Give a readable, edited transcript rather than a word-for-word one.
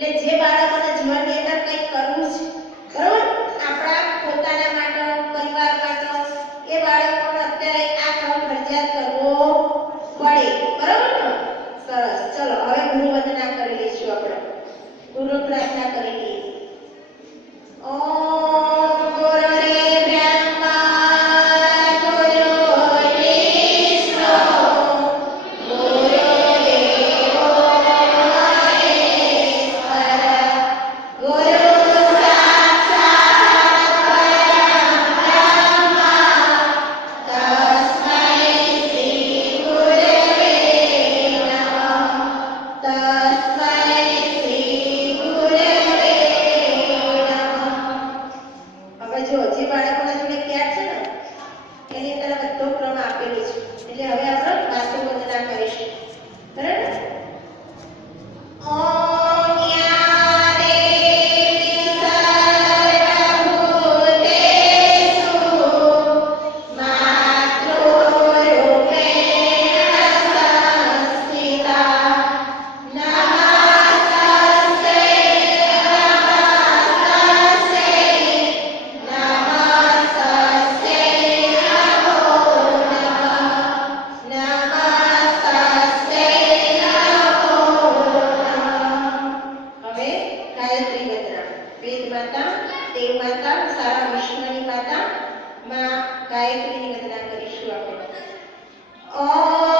એટલે જે બાળકોના જીવનની અંદર કંઈક કરવું છે બરોબર આપણા પોતાના માટે પરિવાર માટે એ બાળકોને અત્યારે આ કામ ફરજિયાત કરવો પડે બરોબર ને સરસ ચલો હવે ગુરુ વંદના કરી લઈશું આપણે ગુરુ પ્રાર્થના કરી લઈએ ઓમ ગુરુદેવ બ્રહ્મા ગુરુ વિષ્ણુ ગુરુદેવો મહેશ્વર ગુરુ સાક્ષાત પરબ્રહ્મ તસ્મૈ શ્રી ગુરવે નમઃ તસ્મૈ શ્રી ગુરવે હવે જો જે બાળકોના જોડે ક્યાં છે ને એની અંદર બધો ક્રમ આપેલો છે એટલે હવે આપણે માતૃ વંદના કરીશું બરાબર ઓમ યા દેવી સર્વભૂતેષુ માતૃરૂપેણ સંસ્થિતા નમસ્તે ગાયત્રી વંદના વેદ માતા દેવ માતા સારા વિશ્વની માતા માં ગાયત્રીની વંદના કરીશું આપણે ઓમ